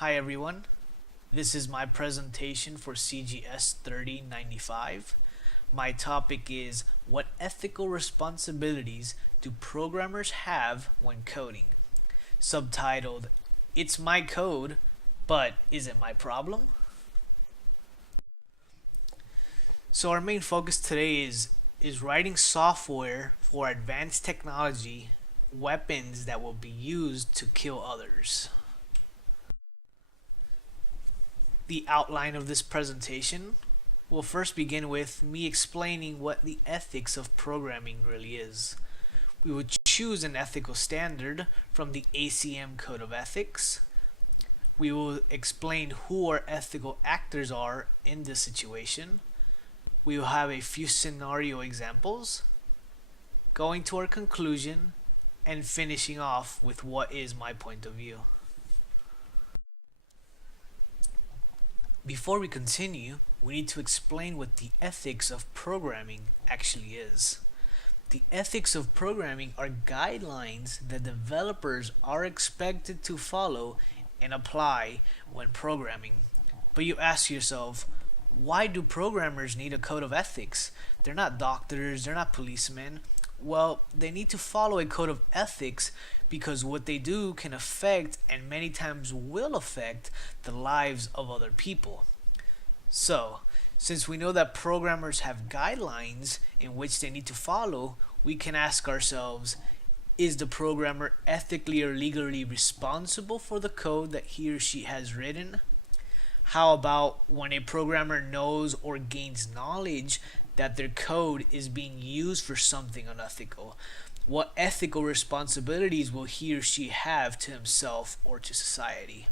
Hi everyone, this is my presentation for CGS3095. My topic is what ethical responsibilities do programmers have when coding? Subtitled, It's My Code, but is it my problem? So our main focus today is writing software for advanced technology, weapons that will be used to kill others. The outline of this presentation will first begin with me explaining what the ethics of programming really is. We will choose an ethical standard from the ACM Code of Ethics. We will explain who our ethical actors are in this situation. We will have a few scenario examples, going to our conclusion, and finishing off with what is my point of view. Before we continue, we need to explain what the ethics of programming actually is. The ethics of programming are guidelines that developers are expected to follow and apply when programming. But you ask yourself, why do programmers need a code of ethics? They're not doctors, they're not policemen. Well, they need to follow a code of ethics because what they do can affect and many times will affect the lives of other people. So, since we know that programmers have guidelines in which they need to follow, we can ask ourselves, is the programmer ethically or legally responsible for the code that he or she has written? How about when a programmer knows or gains knowledge that their code is being used for something unethical? What ethical responsibilities will he or she have to himself or to society?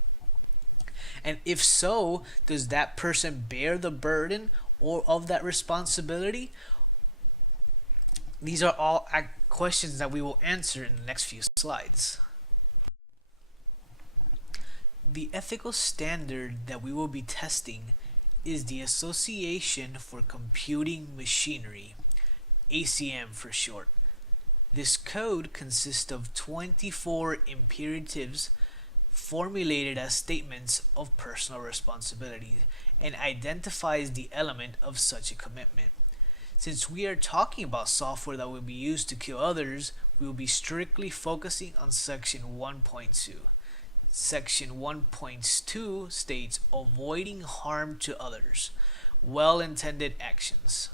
And if so, does that person bear the burden or of that responsibility? These are all questions that we will answer in the next few slides. The ethical standard that we will be testing is the Association for Computing Machinery, ACM for short. This code consists of 24 imperatives formulated as statements of personal responsibility and identifies the element of such a commitment. Since we are talking about software that will be used to kill others, we will be strictly focusing on section 1.2. Section 1.2 states avoiding harm to others, well-intended actions.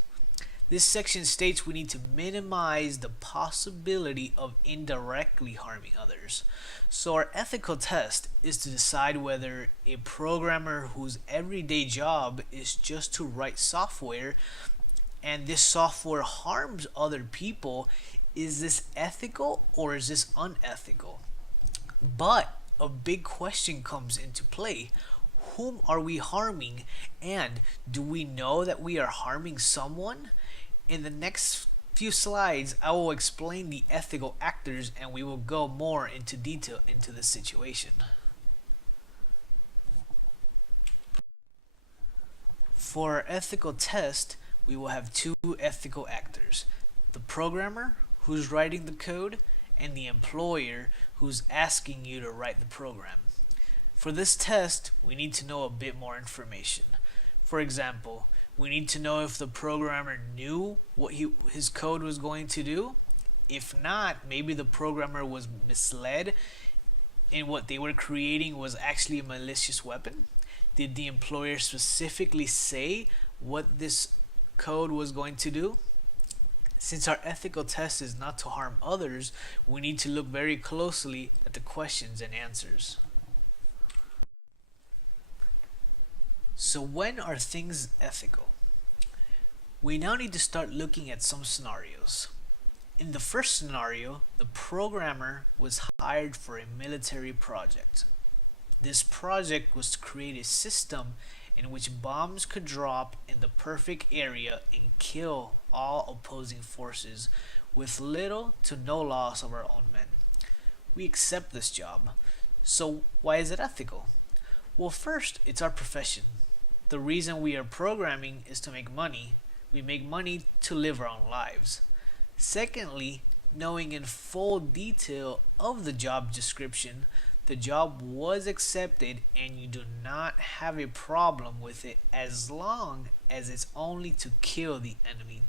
This section states we need to minimize the possibility of indirectly harming others. So our ethical test is to decide whether a programmer whose everyday job is just to write software and this software harms other people, is this ethical or is this unethical? But a big question comes into play. Whom are we harming, and do we know that we are harming someone? In the next few slides, I will explain the ethical actors and we will go more into detail into this situation. For our ethical test, we will have two ethical actors: the programmer, who's writing the code, and the employer, who's asking you to write the program. For this test, we need to know a bit more information. For example, we need to know if the programmer knew what his code was going to do. If not, maybe the programmer was misled and what they were creating was actually a malicious weapon. Did the employer specifically say what this code was going to do? Since our ethical test is not to harm others, we need to look very closely at the questions and answers. So when are things ethical? We now need to start looking at some scenarios. In the first scenario, the programmer was hired for a military project. This project was to create a system in which bombs could drop in the perfect area and kill all opposing forces with little to no loss of our own men. We accept this job. So why is it ethical? Well, first, it's our profession. The reason we are programming is to make money. We make money to live our own lives. Secondly, knowing in full detail of the job description, The job was accepted and you do not have a problem with it as long as it's only to kill the enemy.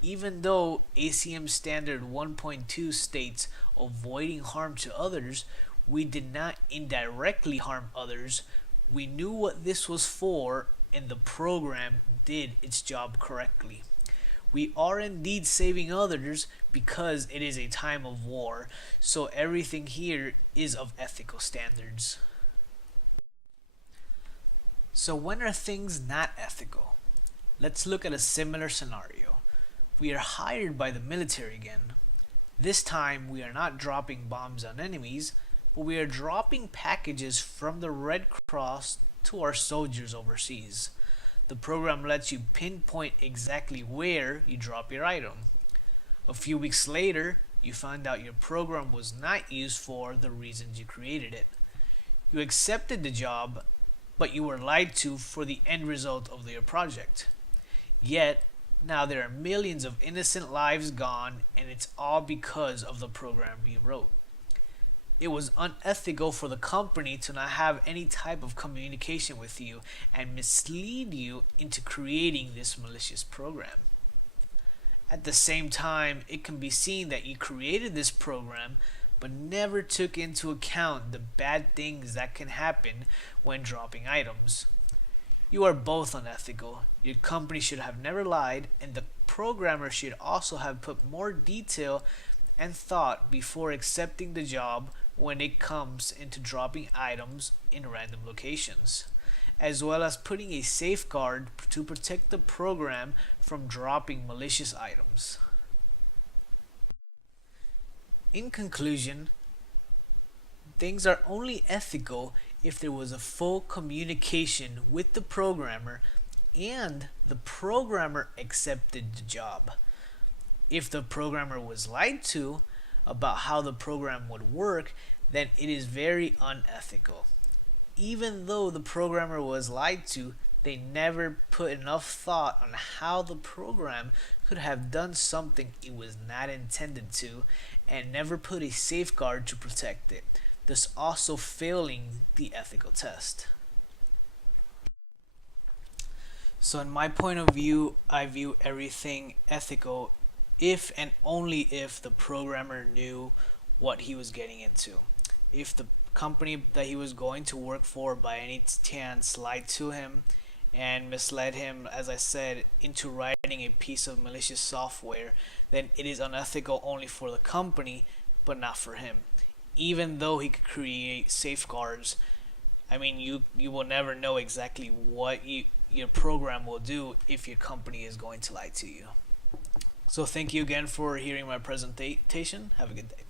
Even though ACM Standard 1.2 states avoiding harm to others, we did not indirectly harm others. We knew what this was for, and the program did its job correctly. We are indeed saving others because it is a time of war, so everything here is of ethical standards. So, when are things not ethical? Let's look at a similar scenario. We are hired by the military again. This time, we are not dropping bombs on enemies, but we are dropping packages from the Red Cross to our soldiers overseas. The program lets you pinpoint exactly where you drop your item. A few weeks later, you find out your program was not used for the reasons you created it. You accepted the job, but you were lied to for the end result of your project. Yet, now there are millions of innocent lives gone, and it's all because of the program you wrote. It was unethical for the company to not have any type of communication with you and mislead you into creating this malicious program. At the same time, it can be seen that you created this program but never took into account the bad things that can happen when dropping items. You are both unethical. Your company should have never lied, and the programmer should also have put more detail and thought before accepting the job when it comes into dropping items in random locations, as well as putting a safeguard to protect the program from dropping malicious items. In conclusion, things are only ethical if there was a full communication with the programmer and the programmer accepted the job. If the programmer was lied to about how the program would work, then it is very unethical. Even though the programmer was lied to, they never put enough thought on how the program could have done something it was not intended to, and never put a safeguard to protect it, thus also failing the ethical test. So in my point of view, I view everything ethical if and only if the programmer knew what he was getting into. If the company that he was going to work for by any chance lied to him and misled him, as I said, into writing a piece of malicious software, then it is unethical only for the company, but not for him. Even though he could create safeguards, I mean, you will never know exactly what your program will do if your company is going to lie to you. So thank you again for hearing my presentation. Have a good day.